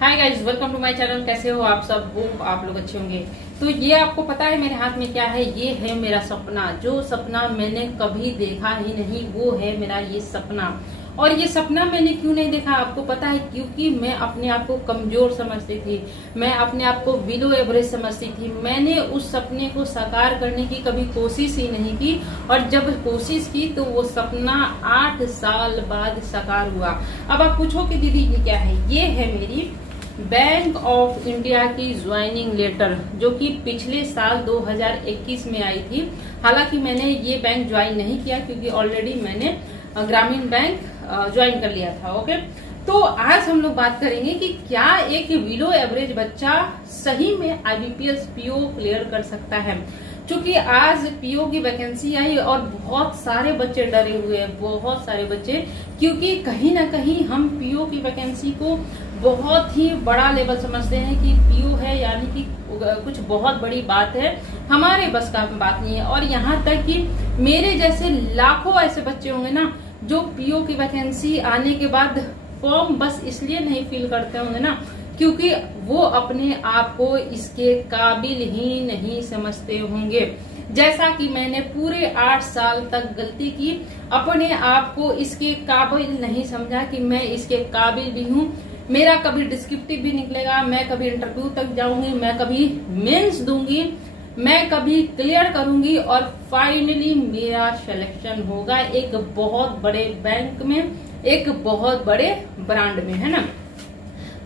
Hi guys, welcome to my channel. कैसे हो आप सब? वो आप लोग अच्छे होंगे। तो ये आपको पता है मेरे हाथ में क्या है? ये है मेरा सपना। जो सपना मैंने कभी देखा ही नहीं, वो है मेरा ये सपना। और ये सपना मैंने क्यों नहीं देखा आपको पता है? क्योंकि मैं अपने आप को कमजोर समझती थी, मैं अपने आप को बिलो एवरेज समझती थी। मैंने उस सपने को साकार करने की कभी कोशिश ही नहीं की, और जब कोशिश की तो वो सपना 8 साल बाद साकार हुआ। अब आप पूछो कि दीदी ये क्या है? ये है मेरी बैंक ऑफ इंडिया की ज्वाइनिंग लेटर, जो कि पिछले साल 2021 में आई थी। हालांकि मैंने ये बैंक ज्वाइन नहीं किया क्योंकि ऑलरेडी मैंने ग्रामीण बैंक ज्वाइन कर लिया था। ओके, तो आज हम लोग बात करेंगे कि क्या एक बिलो एवरेज बच्चा सही में IBPS PO क्लियर कर सकता है। क्योंकि आज PO की वैकेंसी आई और बहुत सारे बच्चे डरे हुए हैं, बहुत सारे बच्चे, क्योंकि कहीं ना कहीं हम PO की वैकेंसी को बहुत ही बड़ा लेवल समझते हैं कि PO है यानी कि कुछ बहुत बड़ी बात है, हमारे बस का बात नहीं है। और यहाँ तक कि मेरे जैसे लाखों ऐसे बच्चे होंगे ना जो PO की वैकेंसी आने के बाद फॉर्म बस इसलिए नहीं फिल करते होंगे ना क्योंकि वो अपने आप को इसके काबिल ही नहीं समझते होंगे। जैसा कि मैंने पूरे 8 साल तक गलती की, अपने आप को इसके काबिल नहीं समझा कि मैं इसके काबिल भी हूँ। मेरा कभी डिस्क्रिप्टिव भी निकलेगा, मैं कभी इंटरव्यू तक जाऊंगी, मैं कभी मेंस दूंगी, मैं कभी क्लियर करूंगी और फाइनली मेरा सिलेक्शन होगा एक बहुत बड़े बैंक में, एक बहुत बड़े ब्रांड में, है ना।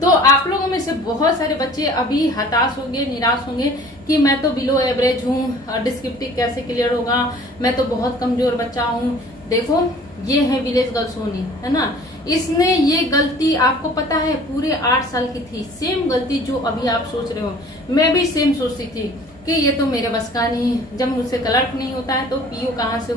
तो आप लोगों में से बहुत सारे बच्चे अभी हताश होंगे, निराश होंगे कि मैं तो बिलो एवरेज हूँ, डिस्क्रिप्टिव कैसे क्लियर होगा, मैं तो बहुत कमजोर बच्चा हूँ। देखो, ये है विलेज गर्ल सोनी, है ना। इसने ये गलती आपको पता है पूरे 8 साल की थी। सेम गलती जो अभी आप सोच रहे हो, मैं भी सेम सोचती थी कि ये तो मेरे बस का नहीं, जब मुझसे क्लर्क नहीं होता है तो PO कहाँ से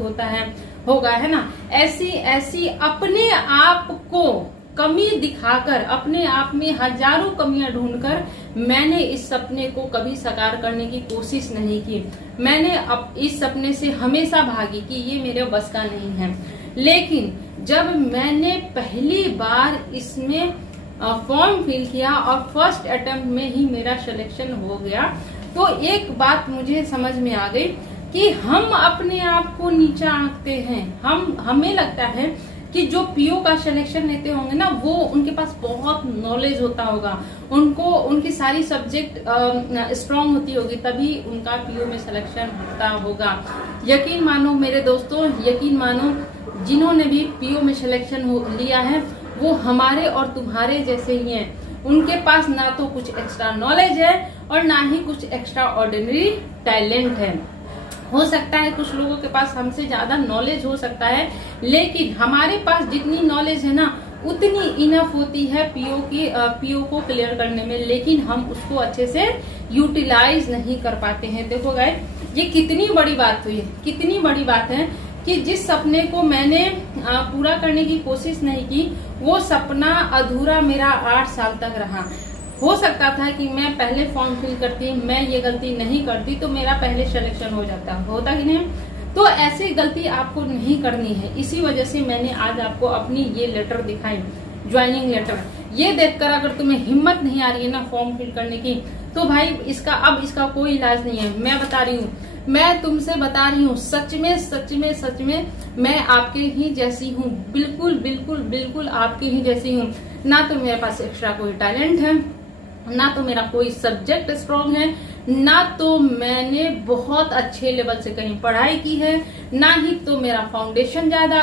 होगा, है ना। ऐसी अपने आप को कमी दिखाकर, अपने आप में हजारों कमियां ढूंढकर मैंने इस सपने को कभी साकार करने की कोशिश नहीं की। मैंने अब इस सपने से हमेशा भागी कि ये मेरे बस का नहीं है। लेकिन जब मैंने पहली बार इसमें फॉर्म फिल किया और फर्स्ट अटेम्प्ट में ही मेरा सिलेक्शन हो गया, तो एक बात मुझे समझ में आ गई कि हम अपने आप को नीचा आंकते हैं। हमें लगता है कि जो PO का सिलेक्शन लेते होंगे ना, वो उनके पास बहुत नॉलेज होता होगा, उनकी सारी सब्जेक्ट स्ट्रांग होती होगी, तभी उनका PO में सिलेक्शन होता होगा। यकीन मानो मेरे दोस्तों, यकीन मानो, जिन्होंने भी PO में सिलेक्शन लिया है वो हमारे और तुम्हारे जैसे ही हैं। उनके पास ना तो कुछ एक्स्ट्रा नॉलेज है और ना ही कुछ एक्स्ट्रा ऑर्डिनरी टैलेंट है। हो सकता है कुछ लोगों के पास हमसे ज्यादा नॉलेज हो सकता है, लेकिन हमारे पास जितनी नॉलेज है ना उतनी इनफ होती है PO को क्लियर करने में, लेकिन हम उसको अच्छे से यूटिलाइज नहीं कर पाते हैं। देखो गाइस, ये कितनी बड़ी बात हुई है, कितनी बड़ी बात है कि जिस सपने को मैंने पूरा करने की कोशिश नहीं की, वो सपना अधूरा मेरा 8 साल तक रहा। हो सकता था कि मैं पहले फॉर्म फिल करती, मैं ये गलती नहीं करती तो मेरा पहले सिलेक्शन होता कि नहीं। तो ऐसी गलती आपको नहीं करनी है। इसी वजह से मैंने आज आपको अपनी ये लेटर दिखाई, ज्वाइनिंग लेटर। ये देखकर अगर तुम्हें हिम्मत नहीं आ रही है ना फॉर्म फिल करने की, तो भाई इसका कोई इलाज नहीं है। मैं बता रही हूँ, मैं तुमसे बता रही हूँ, सच में मैं आपके ही जैसी हूँ, बिल्कुल आपके ही जैसी हूँ। ना तो मेरे पास एक्स्ट्रा कोई टैलेंट है, ना तो मेरा कोई सब्जेक्ट स्ट्रांग है, ना तो मैंने बहुत अच्छे लेवल से कहीं पढ़ाई की है, ना ही तो मेरा फाउंडेशन ज्यादा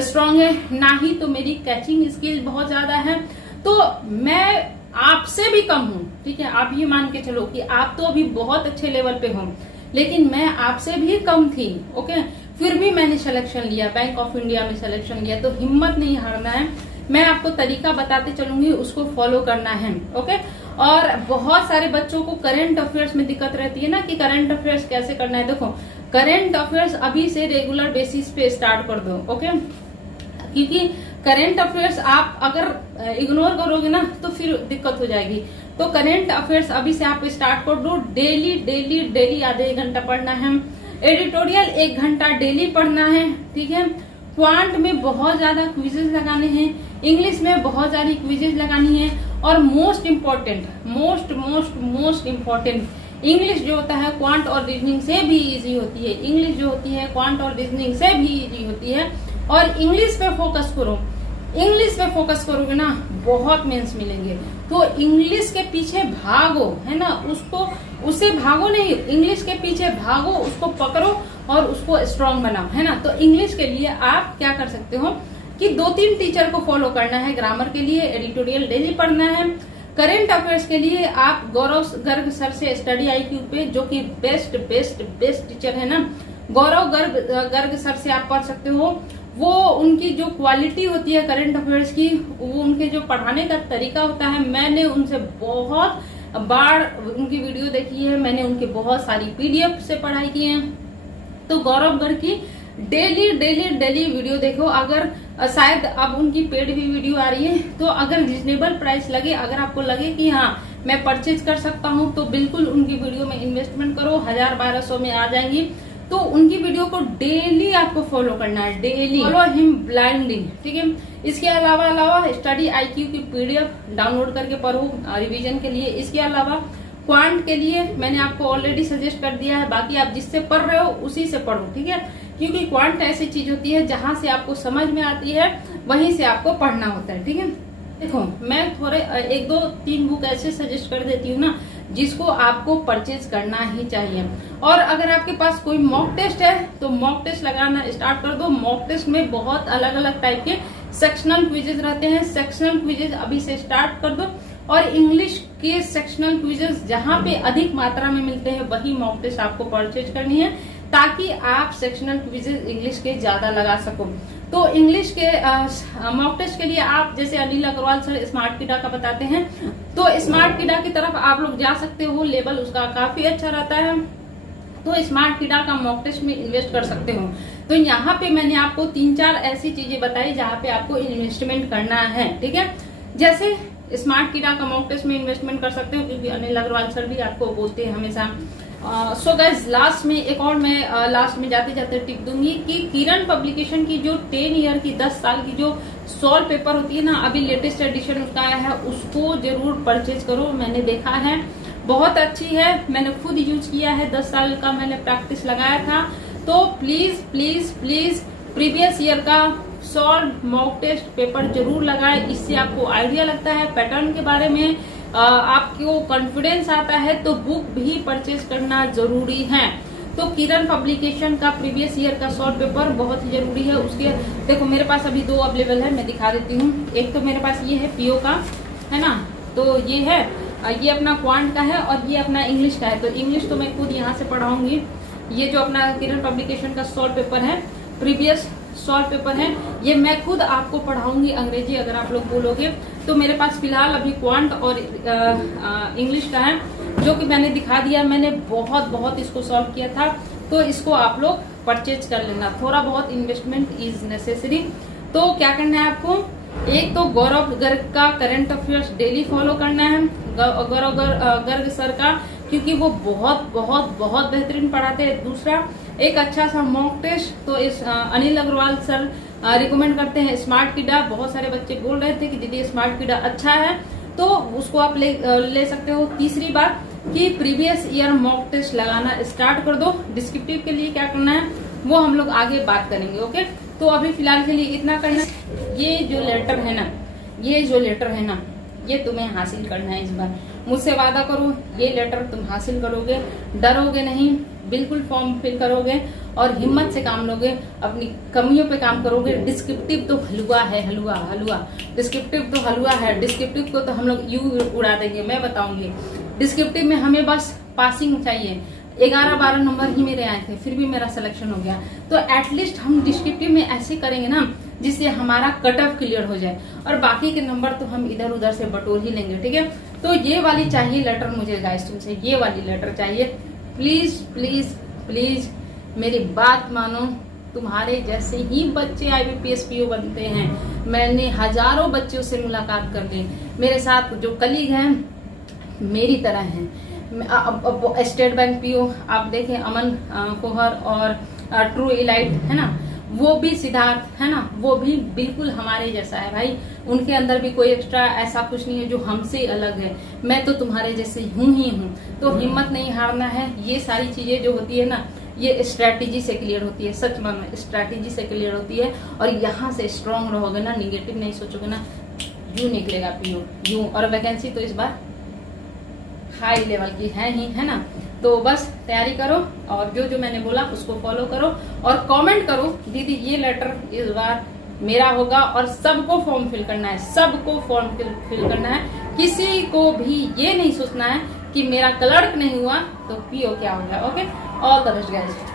स्ट्रांग है, ना ही तो मेरी कैचिंग स्किल बहुत ज्यादा है। तो मैं आपसे भी कम हूँ, ठीक है। आप ये मान के चलो कि आप तो अभी बहुत अच्छे लेवल पे हो, लेकिन मैं आपसे भी कम थी। ओके, फिर भी मैंने सिलेक्शन लिया, बैंक ऑफ इंडिया में सिलेक्शन लिया। तो हिम्मत नहीं हारना है। मैं आपको तरीका बताते चलूंगी, उसको फॉलो करना है। ओके, और बहुत सारे बच्चों को करंट अफेयर्स में दिक्कत रहती है ना कि करंट अफेयर्स कैसे करना है। देखो, करंट अफेयर्स अभी से रेगुलर बेसिस पे स्टार्ट कर दो। ओके, क्योंकि करंट अफेयर्स आप अगर इग्नोर करोगे ना तो फिर दिक्कत हो जाएगी। तो करंट अफेयर्स अभी से आप स्टार्ट कर दो। डेली आधे 1 घंटा पढ़ना है। एडिटोरियल 1 घंटा डेली पढ़ना है, ठीक है। क्वांट में बहुत ज्यादा क्विजेज लगाने हैं, इंग्लिश में बहुत सारी क्विजेज लगानी है, और मोस्ट इम्पोर्टेंट इंग्लिश जो होता है क्वांट और रीजनिंग से भी इजी होती है। इंग्लिश जो होती है क्वांट और रीजनिंग से भी इजी होती है। और इंग्लिश पे फोकस करो, इंग्लिश पे फोकस करोगे ना बहुत मेंस मिलेंगे। तो इंग्लिश के पीछे भागो, है ना, उससे भागो नहीं, इंग्लिश के पीछे भागो, उसको पकड़ो और उसको स्ट्रांग बनाओ, है ना। तो इंग्लिश के लिए आप क्या कर सकते हो कि 2-3 टीचर को फॉलो करना है। ग्रामर के लिए एडिटोरियल डेली पढ़ना है। करेंट अफेयर्स के लिए आप गौरव गर्ग सर से स्टडी IQ पे, जो कि बेस्ट टीचर है ना, गौरव गर्ग सर से आप पढ़ सकते हो। वो उनकी जो क्वालिटी होती है करेंट अफेयर्स की, वो उनके जो पढ़ाने का तरीका होता है, मैंने उनसे बहुत बार उनकी वीडियो देखी है, मैंने उनकी बहुत सारी PDF से पढ़ाई की है। तो गौरव गर्ग की डेली वीडियो देखो। अगर शायद अब उनकी पेड भी वीडियो आ रही है, तो अगर रिजनेबल प्राइस लगे, अगर आपको लगे कि हाँ मैं परचेज कर सकता हूँ, तो बिल्कुल उनकी वीडियो में इन्वेस्टमेंट करो, 1000-1200 में आ जाएंगी। तो उनकी वीडियो को डेली आपको फॉलो करना है, डेली फॉलो हिम ब्लाइंडली, ठीक है। इसके अलावा स्टडी IQ की PDF डाउनलोड करके पढ़ो रिवीजन के लिए। इसके अलावा क्वांट के लिए मैंने आपको ऑलरेडी सजेस्ट कर दिया है, बाकी आप जिससे पढ़ रहे हो उसी से पढ़ो, ठीक है। क्योंकि क्वांट ऐसी चीज होती है जहां से आपको समझ में आती है वहीं से आपको पढ़ना होता है, ठीक है। देखो मैं थोड़े 1-2-3 बुक ऐसे सजेस्ट कर देती हूँ ना जिसको आपको परचेज करना ही चाहिए। और अगर आपके पास कोई मॉक टेस्ट है तो मॉक टेस्ट लगाना स्टार्ट कर दो। मॉक टेस्ट में बहुत अलग अलग टाइप के सेक्शनल क्विजेज रहते हैं, सेक्शनल क्विजेज अभी से स्टार्ट कर दो। और इंग्लिश के सेक्शनल क्विजेज जहाँ पे अधिक मात्रा में मिलते हैं वही मॉक टेस्ट आपको परचेज करनी है, ताकि आप सेक्शनल क्विजेज इंग्लिश के ज्यादा लगा सको। तो इंग्लिश के मॉक टेस्ट के लिए आप जैसे अनिल अग्रवाल सर स्मार्ट किडा का बताते हैं, तो स्मार्ट किडा की तरफ आप लोग जा सकते हो, लेवल उसका काफी अच्छा रहता है। तो स्मार्ट किडा का मॉक टेस्ट में इन्वेस्ट कर सकते हो। तो यहाँ पे मैंने आपको 3-4 ऐसी चीजें बताई जहाँ पे आपको इन्वेस्टमेंट करना है, ठीक है। जैसे स्मार्ट किडा का मॉक टेस्ट में इन्वेस्टमेंट कर सकते हो, क्योंकि अनिल अग्रवाल सर भी आपको बोलते हैं हमेशा। सो गाइस लास्ट में एक और मैं लास्ट में जाते जाते टिप दूंगी कि किरण पब्लिकेशन की जो 10 ईयर की 10 साल की जो सॉल्व पेपर होती है ना, अभी लेटेस्ट एडिशन उसका आया है, उसको जरूर परचेज करो। मैंने देखा है बहुत अच्छी है, मैंने खुद यूज किया है, 10 साल का मैंने प्रैक्टिस लगाया था। तो प्लीज प्रीवियस ईयर का सॉल्व मॉक टेस्ट पेपर जरूर लगाएं। इससे आपको आइडिया लगता है पैटर्न के बारे में, आपको कॉन्फिडेंस आता है। तो बुक भी परचेज करना जरूरी है। तो किरण पब्लिकेशन का प्रीवियस ईयर का सॉल्व पेपर बहुत ही जरूरी है। उसके देखो मेरे पास अभी 2 अवेलेबल है, मैं दिखा देती हूँ। एक तो मेरे पास ये है PO का, है ना, तो ये है, ये अपना क्वांट का है और ये अपना इंग्लिश का है। तो इंग्लिश तो मैं खुद यहाँ से पढ़ाऊंगी। ये जो अपना किरण पब्लिकेशन का सॉल्व पेपर है, प्रीवियस सॉल्व पेपर है, ये मैं खुद आपको पढ़ाऊंगी अंग्रेजी अगर आप लोग बोलोगे। तो मेरे पास फिलहाल अभी क्वांट और इंग्लिश का है, जो कि मैंने दिखा दिया। मैंने बहुत इसको सॉल्व किया था, तो इसको आप लोग परचेज कर लेना। थोड़ा बहुत इन्वेस्टमेंट इज नेसेसरी। तो क्या करना है आपको, एक तो गौरव गर्ग का करंट अफेयर्स डेली फॉलो करना है, गौरव गर्ग सर का, क्योंकि वो बहुत बेहतरीन पढ़ाते हैं। दूसरा एक अच्छा सा मॉक टेस्ट, तो इस अनिल अग्रवाल सर रिकमेंड करते हैं स्मार्ट किडा। बहुत सारे बच्चे बोल रहे थे कि दीदी स्मार्ट किडा अच्छा है, तो उसको आप ले सकते हो। तीसरी बात कि प्रीवियस ईयर मॉक टेस्ट लगाना स्टार्ट कर दो। डिस्क्रिप्टिव के लिए क्या करना है वो हम लोग आगे बात करेंगे, ओके। तो अभी फिलहाल के लिए इतना करना। ये जो लेटर है ना, ये तुम्हें हासिल करना है इस बार। मुझसे वादा करो ये लेटर तुम हासिल करोगे, डरोगे नहीं, बिल्कुल फॉर्म फिल करोगे और हिम्मत से काम लोगे, अपनी कमियों पे काम करोगे। डिस्क्रिप्टिव तो हलवा है, हलवा डिस्क्रिप्टिव तो हलवा है। डिस्क्रिप्टिव को तो हम लोग यूं उड़ा देंगे, मैं बताऊंगी। डिस्क्रिप्टिव में हमें बस पासिंग चाहिए। 11-12 नंबर ही मेरे आए थे, फिर भी मेरा सिलेक्शन हो गया। तो एटलीस्ट हम डिस्क्रिप्टिव में ऐसे करेंगे ना जिससे हमारा कट ऑफ क्लियर हो जाए, और बाकी के नंबर तो हम इधर उधर से बटोर ही लेंगे, ठीक है। तो ये वाली चाहिए लेटर मुझे गाइस, तुमसे ये वाली लेटर चाहिए। प्लीज मेरी बात मानो। तुम्हारे जैसे ही बच्चे IBPS PO बनते हैं। मैंने हजारों बच्चों से मुलाकात कर ली। मेरे साथ जो कलीग हैं मेरी तरह हैं। स्टेट बैंक PO आप देखें, अमन कोहर और ट्रू इलाइट, है ना, वो भी सिद्धार्थ है ना, वो भी बिल्कुल हमारे जैसा है भाई। उनके अंदर भी कोई एक्स्ट्रा ऐसा कुछ नहीं है जो हमसे अलग है। मैं तो तुम्हारे जैसे हूँ ही हूँ। तो हिम्मत नहीं हारना है। ये सारी चीजें जो होती है ना, ये स्ट्रेटेजी से क्लियर होती है। सच मानो, स्ट्रेटेजी से क्लियर होती है। और यहाँ से स्ट्रांग रहोगे ना, निगेटिव नहीं सोचोगे ना, यूं निकलेगा पीओ यूं। और वैकेंसी तो इस बार हाई लेवल की है ही, है ना। तो बस तैयारी करो और जो जो मैंने बोला उसको फॉलो करो और कमेंट करो दीदी ये लेटर इस बार मेरा होगा। और सबको फॉर्म फिल करना है, सबको फॉर्म फिल करना है। किसी को भी ये नहीं सोचना है कि मेरा क्लर्क नहीं हुआ तो पीओ क्या हो गया। Okay, all the best guys.